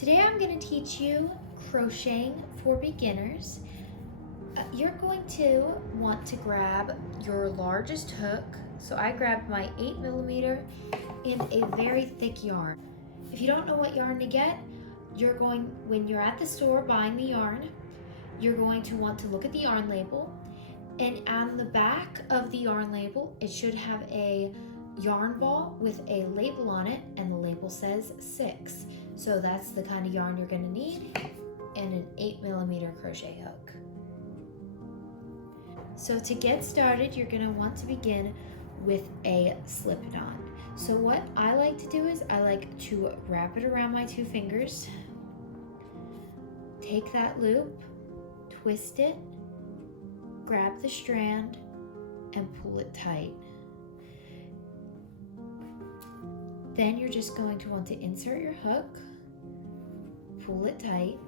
Today I'm going to teach you crocheting for beginners. You're going to want to grab your largest hook. So I grabbed my 8mm in a very thick yarn. If you don't know what yarn to get, when you're at the store buying the yarn, you're going to want to look at the yarn label, and on the back of the yarn label, it should have a yarn ball with a label on it, and the label says 6. So that's the kind of yarn you're going to need, and an 8mm crochet hook. So to get started, you're going to want to begin with a slip-knot. So what I like to do is I like to wrap it around my 2 fingers, take that loop, twist it, grab the strand, and pull it tight. Then you're just going to want to insert your hook, pull it tight,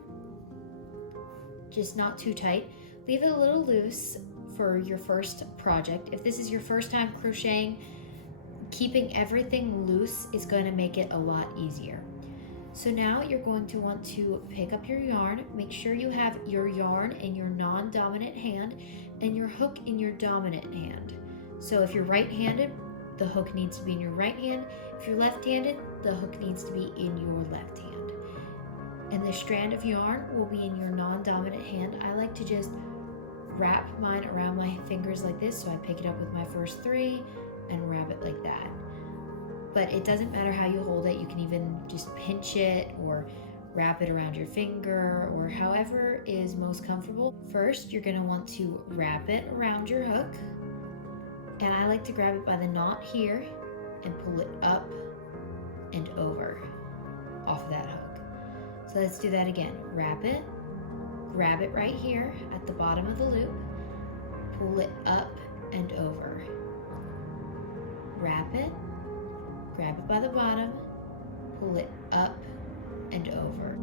just not too tight. Leave it a little loose for your first project. If this is your first time crocheting, keeping everything loose is going to make it a lot easier. So now you're going to want to pick up your yarn. Make sure you have your yarn in your non-dominant hand and your hook in your dominant hand. So if you're right-handed, the hook needs to be in your right hand. If you're left-handed, the hook needs to be in your left hand. And the strand of yarn will be in your non-dominant hand. I like to just wrap mine around my fingers like this, so I pick it up with my first 3 and wrap it like that. But it doesn't matter how you hold it. You can even just pinch it or wrap it around your finger or however is most comfortable. First, you're gonna want to wrap it around your hook. And I like to grab it by the knot here and pull it up and over off of that hook. So let's do that again. Wrap it, grab it right here at the bottom of the loop, pull it up and over. Wrap it, grab it by the bottom, pull it up and over.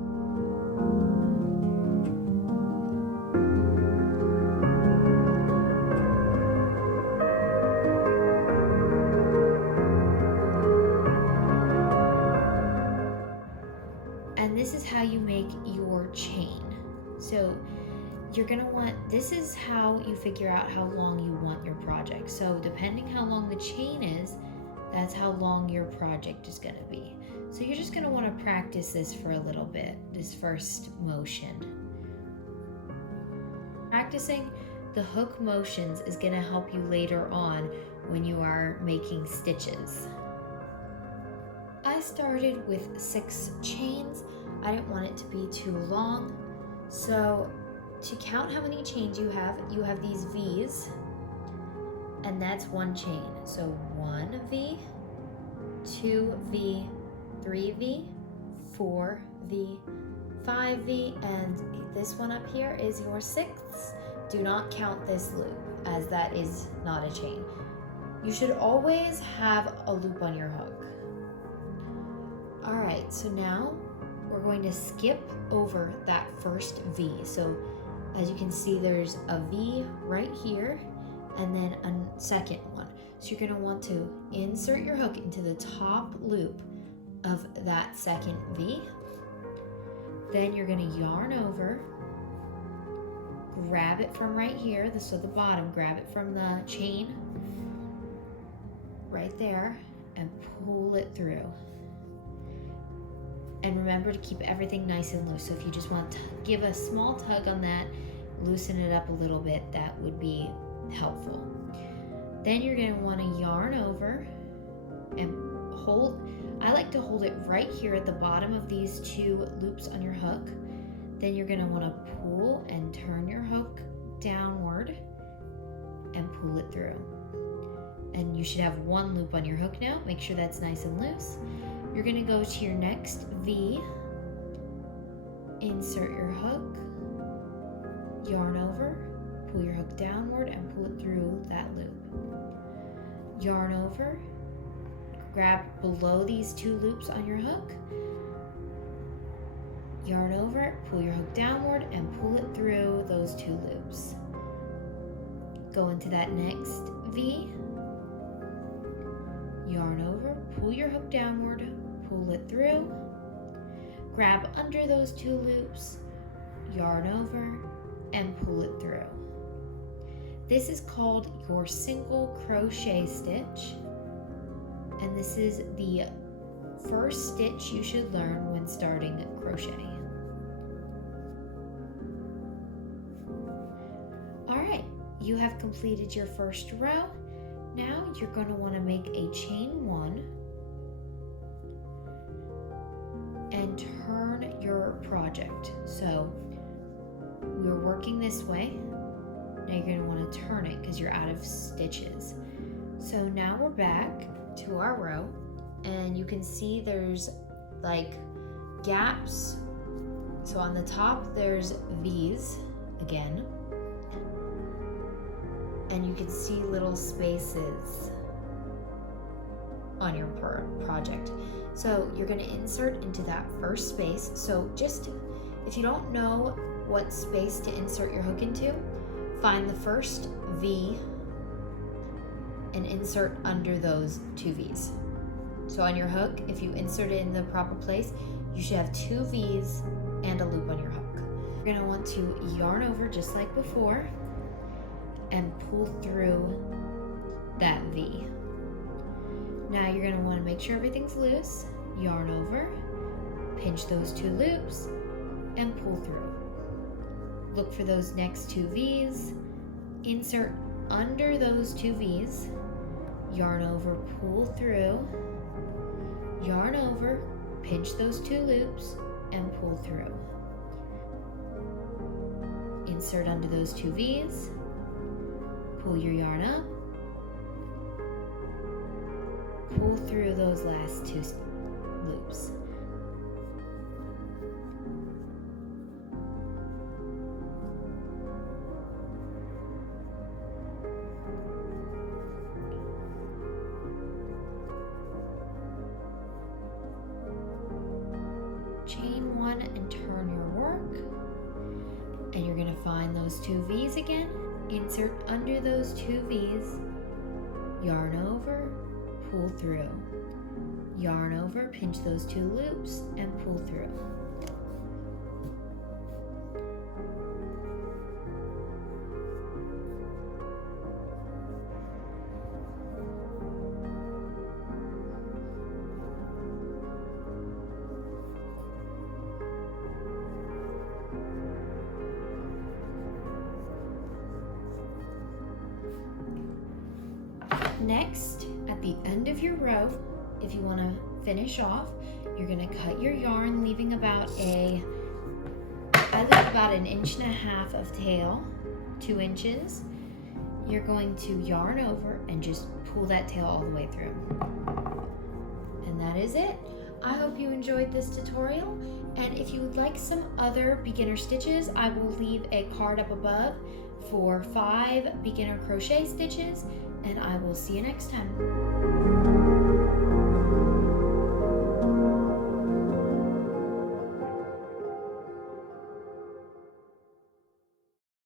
And this is how you make your chain. So you're gonna want, this is how you figure out how long you want your project. So depending how long the chain is, that's how long your project is gonna be. So you're just gonna wanna practice this for a little bit, this first motion. Practicing the hook motions is gonna help you later on when you are making stitches. I started with 6 chains. I didn't want it to be too long. So to count how many chains you have these V's, and that's 1 chain. So 1V, 2V, 3V, 4V, 5V, and this one up here is your 6th. Do not count this loop, as that is not a chain. You should always have a loop on your hook. All right, so now we're going to skip over that first V. So as you can see, there's a V right here and then a second one. So you're gonna want to insert your hook into the top loop of that second V. Then you're gonna yarn over, grab it from right here, this is the bottom, grab it from the chain right there and pull it through. And remember to keep everything nice and loose. So if you just want to give a small tug on that, loosen it up a little bit, that would be helpful. Then you're gonna wanna yarn over and hold, I like to hold it right here at the bottom of these 2 loops on your hook. Then you're gonna wanna pull and turn your hook downward and pull it through. And you should have 1 loop on your hook now. Make sure that's nice and loose. You're gonna go to your next V, insert your hook, yarn over, pull your hook downward and pull it through that loop. Yarn over, grab below these 2 loops on your hook, yarn over, pull your hook downward and pull it through those 2 loops. Go into that next V, yarn over, pull your hook downward, pull it through, grab under those 2 loops, yarn over, and pull it through. This is called your single crochet stitch, and this is the first stitch you should learn when starting crochet. Alright, you have completed your first row. Now you're going to want to make a chain 1 and turn your project. So we're working this way. Now you're going to want to turn it because you're out of stitches. So now we're back to our row, and you can see there's like gaps. So on the top there's V's again, and you can see little spaces on your project. So you're going to insert into that first space. So just if you don't know what space to insert your hook into, find the first V and insert under those 2 V's. So on your hook, if you insert it in the proper place, you should have 2 V's and a loop on your hook. You're going to want to yarn over just like before and pull through that V. Now you're going to want to make sure everything's loose, yarn over, pinch those 2 loops, and pull through. Look for those next 2 V's, insert under those 2 V's, yarn over, pull through, yarn over, pinch those 2 loops, and pull through. Insert under those 2 V's, pull your yarn up, pull through those last 2 loops. Chain 1 and turn your work, and you're going to find those 2 V's again, insert under those 2 V's, yarn over, pull through, yarn over, pinch those 2 loops, and pull through. Next, at the end of your row, if you want to finish off, you're going to cut your yarn, leaving about I leave about 1.5 inches of tail, 2 inches. You're going to yarn over and just pull that tail all the way through. And that is it. I hope you enjoyed this tutorial, and if you would like some other beginner stitches, I will leave a card up above for 5 beginner crochet stitches, and I will see you next time.